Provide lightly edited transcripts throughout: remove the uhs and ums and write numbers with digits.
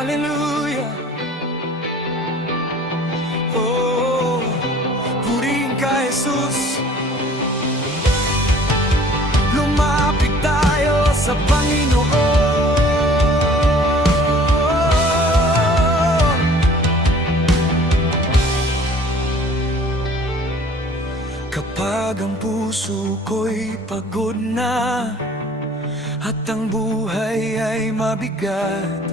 Hallelujah. Oh, purihin ka, Jesus. Lumapit tayo sa Panginoon. Kapag ang puso ko'y pagod na at ang buhay ay mabigat,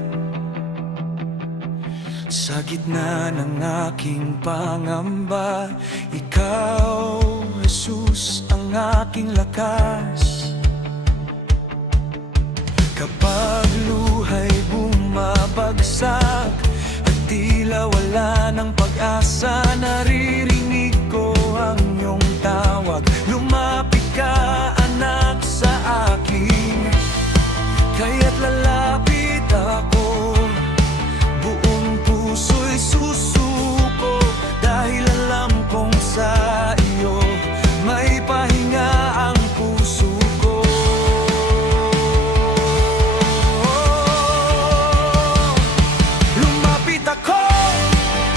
sa gitna ng aking pangamba, Ikaw, Jesus, ang aking lakas. Kapag luha'y bumabagsak at tila wala ng pag-asa, naririnig ko ang iyong tawag. Lumapit ka, anak, sa akin, kaya't lalapit ako. Buong puso'y susuko dahil alam kong sa iyo may pahinga ang puso ko. Lumapit ako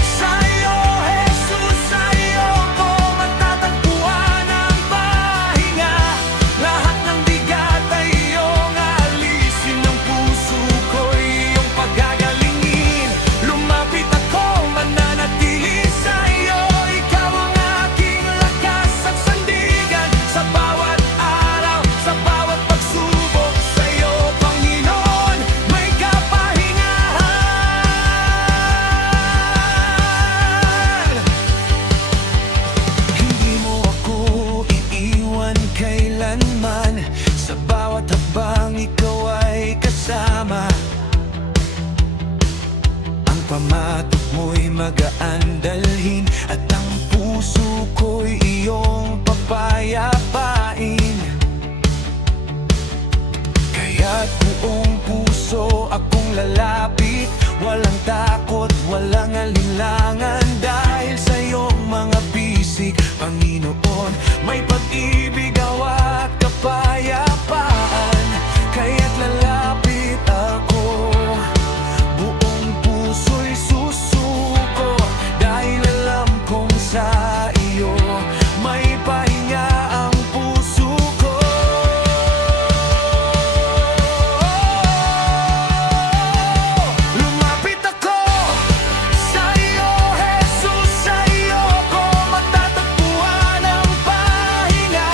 sa iyo, Jesus, sa iyo ko matatagpuan ang pahinga. Lahat ng bigat ay iyong alisin, ng puso ko'y iyong pagagalingin. Lumapit ako, mananatili sa iyo. Ikaw ang aking lakas at sandigan. Sa bawat araw, sa bawat pagsubok, sa iyo, Panginoon, may kapahingahan. Hindi mo ako iiwan kailanman. Sa bawat habang ikaw ay kasama. Ang pamatok mo'y magaan dalhin at ang puso ko'y iyong papayapain. Kaya't buong puso akong lalapit, walang takot, walang alinlangan. Dahil sa iyong mga bisig, Panginoon, may pag-ibig, awa at kapayapaan. Kaya't lalapit ako, buong puso'y susuko dahil alam kong sa iyo may pahinga ang puso ko. Lumapit ako sa iyo, Jesus, sa iyo ko matatagpuan ang pahinga.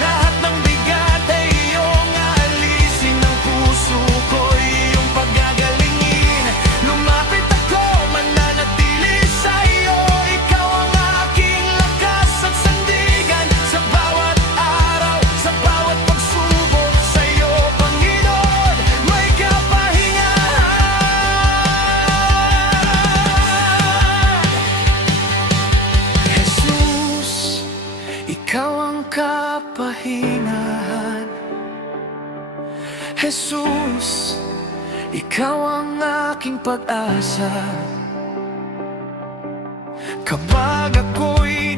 Lahat ng bigat ay iyong alisin, ng puso ko'y iyong pagagalingin. Lumapit ako, mananatili sa iyo. Ikaw ang aking lakas at sandigan. Sa bawat araw, sa bawat pagsubok, sa iyo, Panginoon, may kapahingahan. Jesus, ikaw ang kapahingahan. Jesus, ikaw ang aking pag-asa. Kapag ako'y